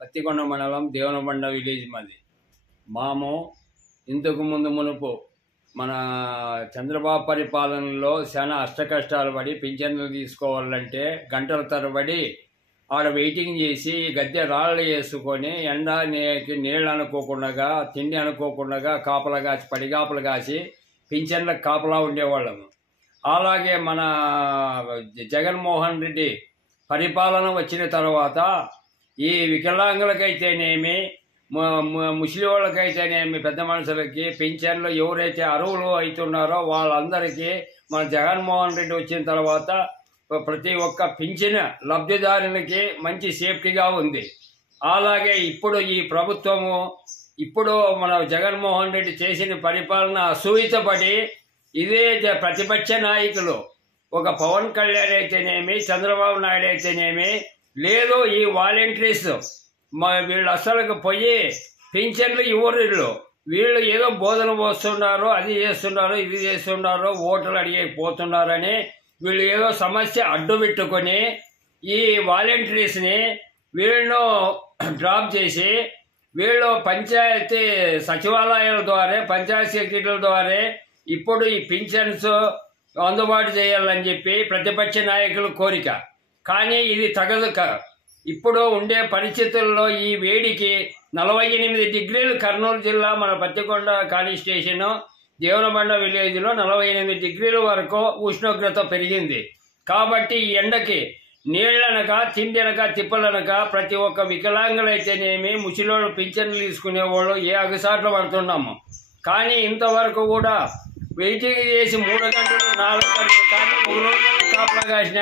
పత్తికొండ మండలం దేవనబండ విలేజ్ మాది. మాము ఇంతకు ముందు మునుపు మన చంద్రబాబు పరిపాలనలో చాలా అష్టకష్టాలు పడి పింఛన్లు తీసుకోవాలంటే గంటల తరబడి ఆడ వెయిటింగ్ చేసి గద్దె రాళ్ళు వేసుకొని ఎండ నీళ్ళు అనుకోకుండా తిండి అనుకోకుండా కాపలా కాసి పడిగాపలు కాసి పింఛన్లకు కాపలా ఉండేవాళ్ళము. అలాగే మన జగన్మోహన్ రెడ్డి పరిపాలన వచ్చిన తర్వాత ఈ వికలాంగులకైతేనేమి ముసలి వాళ్ళకైతేనేమి పెద్ద మనుషులకి పింఛన్లు ఎవరైతే అర్హులు అవుతున్నారో వాళ్ళందరికీ మన జగన్మోహన్ రెడ్డి వచ్చిన తర్వాత ప్రతి ఒక్క పింఛన్ లబ్ధిదారులకి మంచి సేఫ్టీగా ఉంది. అలాగే ఇప్పుడు ఈ ప్రభుత్వము ఇప్పుడు మన జగన్మోహన్ రెడ్డి చేసిన పరిపాలన అసూయతపడి ఇదే ప్రతిపక్ష నాయకులు ఒక పవన్ కళ్యాణ్ అయితేనేమి చంద్రబాబు నాయుడు అయితేనేమి లేదు ఈ వాలంటీర్స్ వీళ్ళు అసలుకు పోయి పింఛన్లు ఇవ్వరు. వీళ్ళు ఏదో బోధన పోస్తున్నారు, అది చేస్తున్నారు, ఇది చేస్తున్నారు, ఓట్లు అడిగేపోతున్నారని వీళ్ళు ఏదో సమస్య అడ్డు పెట్టుకొని ఈ వాలంటీర్స్ని వీళ్ళను డ్రాప్ చేసి వీళ్ళు పంచాయతీ సచివాలయాల ద్వారా పంచాయతీ సెక్రటరీల ద్వారా ఇప్పుడు ఈ పింఛన్స్ అందుబాటు చేయాలని చెప్పి ప్రతిపక్ష నాయకుల కోరిక. కానీ ఇది తగదు. ఇప్పుడు ఉండే పరిస్థితుల్లో ఈ వేడికి 48 డిగ్రీలు కర్నూలు జిల్లా మన పత్తికొండ కాన్స్టిట్యూషన్ దేవనబండ విలేజ్లో 48 డిగ్రీల వరకు ఉష్ణోగ్రత పెరిగింది. కాబట్టి ఈ ఎండకి నీళ్ళనక తిండినక తిప్పలనక ప్రతి ఒక్క వికలాంగులైతేనేమి ముసలివాళ్ళు పింఛన్లు తీసుకునేవాళ్ళు ఏ అగసాట్లు పడుతున్నాము. కానీ ఇంతవరకు కూడా వెయిటింగ్ చేసి 3 గంటలు 4 గంటలు కానీ 3 రోజులు కాపలా కాసిన